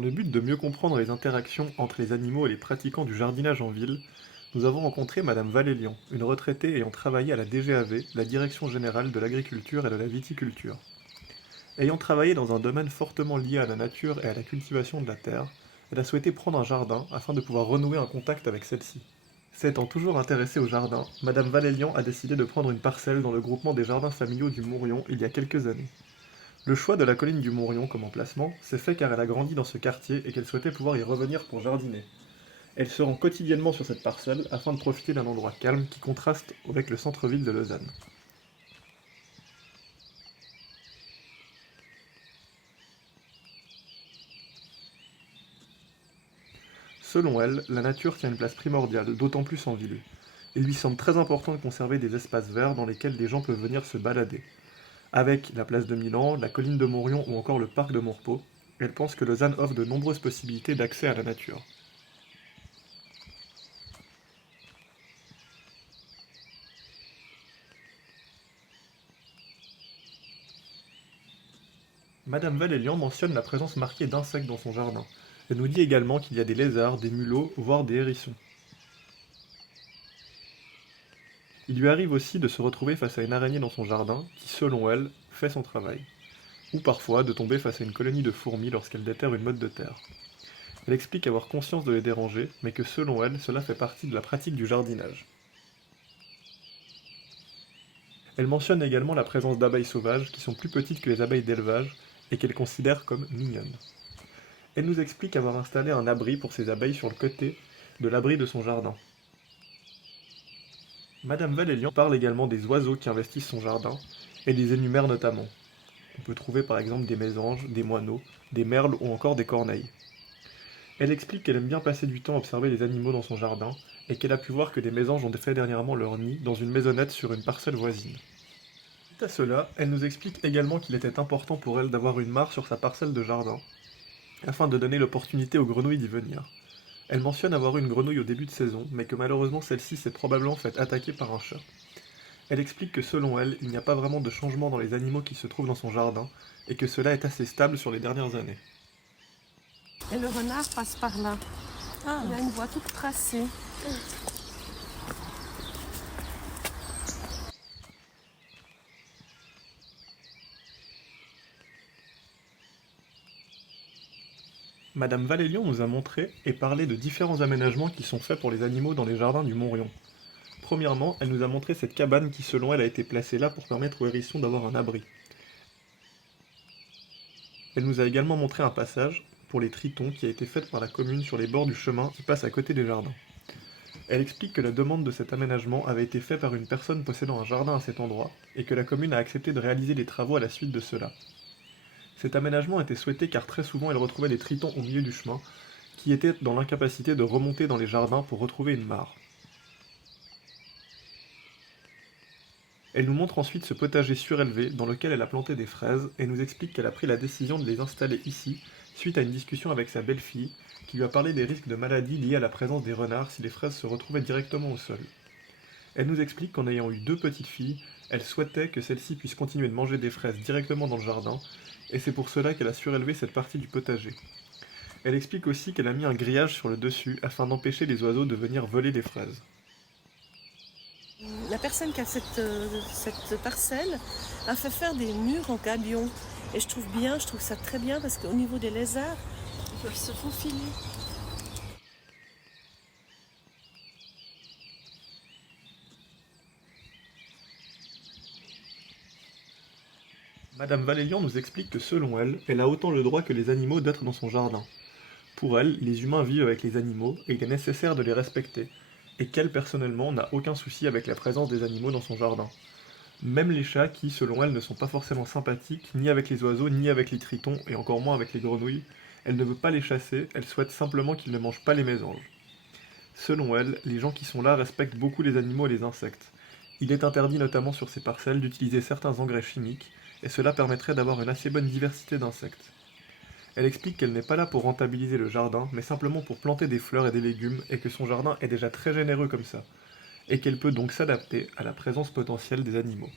Dans le but de mieux comprendre les interactions entre les animaux et les pratiquants du jardinage en ville, nous avons rencontré Madame Valélian, une retraitée ayant travaillé à la DGAV, la Direction générale de l'agriculture et de la viticulture. Ayant travaillé dans un domaine fortement lié à la nature et à la cultivation de la terre, elle a souhaité prendre un jardin afin de pouvoir renouer un contact avec celle-ci. S'étant toujours intéressée au jardin, Madame Valélian a décidé de prendre une parcelle dans le groupement des jardins familiaux du Mourion il y a quelques années. Le choix de la colline du Mourion comme emplacement s'est fait car elle a grandi dans ce quartier et qu'elle souhaitait pouvoir y revenir pour jardiner. Elle se rend quotidiennement sur cette parcelle afin de profiter d'un endroit calme qui contraste avec le centre-ville de Lausanne. Selon elle, la nature tient une place primordiale, d'autant plus en ville. Il lui semble très important de conserver des espaces verts dans lesquels les gens peuvent venir se balader. Avec la place de Milan, la colline de Montrion ou encore le parc de Montrepeau, elle pense que Lausanne offre de nombreuses possibilités d'accès à la nature. Madame Valélian mentionne la présence marquée d'insectes dans son jardin. Elle nous dit également qu'il y a des lézards, des mulots, voire des hérissons. Il lui arrive aussi de se retrouver face à une araignée dans son jardin qui, selon elle, fait son travail. Ou parfois de tomber face à une colonie de fourmis lorsqu'elle déterre une motte de terre. Elle explique avoir conscience de les déranger, mais que selon elle, cela fait partie de la pratique du jardinage. Elle mentionne également la présence d'abeilles sauvages qui sont plus petites que les abeilles d'élevage et qu'elle considère comme mignonnes. Elle nous explique avoir installé un abri pour ses abeilles sur le côté de l'abri de son jardin. Madame Valélian parle également des oiseaux qui investissent son jardin et les énumère notamment. On peut trouver par exemple des mésanges, des moineaux, des merles ou encore des corneilles. Elle explique qu'elle aime bien passer du temps à observer les animaux dans son jardin et qu'elle a pu voir que des mésanges ont fait dernièrement leur nid dans une maisonnette sur une parcelle voisine. Suite à cela, elle nous explique également qu'il était important pour elle d'avoir une mare sur sa parcelle de jardin afin de donner l'opportunité aux grenouilles d'y venir. Elle mentionne avoir eu une grenouille au début de saison, mais que malheureusement celle-ci s'est probablement faite attaquer par un chat. Elle explique que selon elle, il n'y a pas vraiment de changement dans les animaux qui se trouvent dans son jardin, et que cela est assez stable sur les dernières années. Et le renard passe par là. Ah, Il a une voie toute tracée. Madame Valélian nous a montré et parlé de différents aménagements qui sont faits pour les animaux dans les jardins du Montrion. Premièrement, elle nous a montré cette cabane qui selon elle a été placée là pour permettre aux hérissons d'avoir un abri. Elle nous a également montré un passage pour les tritons qui a été fait par la commune sur les bords du chemin qui passe à côté des jardins. Elle explique que la demande de cet aménagement avait été faite par une personne possédant un jardin à cet endroit et que la commune a accepté de réaliser les travaux à la suite de cela. Cet aménagement était souhaité car très souvent elle retrouvait des tritons au milieu du chemin qui étaient dans l'incapacité de remonter dans les jardins pour retrouver une mare. Elle nous montre ensuite ce potager surélevé dans lequel elle a planté des fraises et nous explique qu'elle a pris la décision de les installer ici suite à une discussion avec sa belle-fille qui lui a parlé des risques de maladies liés à la présence des renards si les fraises se retrouvaient directement au sol. Elle nous explique qu'en ayant eu deux petites filles, elle souhaitait que celles-ci puissent continuer de manger des fraises directement dans le jardin et c'est pour cela qu'elle a surélevé cette partie du potager. Elle explique aussi qu'elle a mis un grillage sur le dessus afin d'empêcher les oiseaux de venir voler les fraises. La personne qui a cette parcelle a fait faire des murs en gabion. Et je trouve ça très bien parce qu'au niveau des lézards, ils peuvent se faufiler. Madame Valélian nous explique que selon elle, elle a autant le droit que les animaux d'être dans son jardin. Pour elle, les humains vivent avec les animaux et il est nécessaire de les respecter, et qu'elle personnellement n'a aucun souci avec la présence des animaux dans son jardin. Même les chats qui, selon elle, ne sont pas forcément sympathiques, ni avec les oiseaux, ni avec les tritons, et encore moins avec les grenouilles, elle ne veut pas les chasser, elle souhaite simplement qu'ils ne mangent pas les mésanges. Selon elle, les gens qui sont là respectent beaucoup les animaux et les insectes. Il est interdit notamment sur ces parcelles d'utiliser certains engrais chimiques, et cela permettrait d'avoir une assez bonne diversité d'insectes. Elle explique qu'elle n'est pas là pour rentabiliser le jardin, mais simplement pour planter des fleurs et des légumes, et que son jardin est déjà très généreux comme ça, et qu'elle peut donc s'adapter à la présence potentielle des animaux.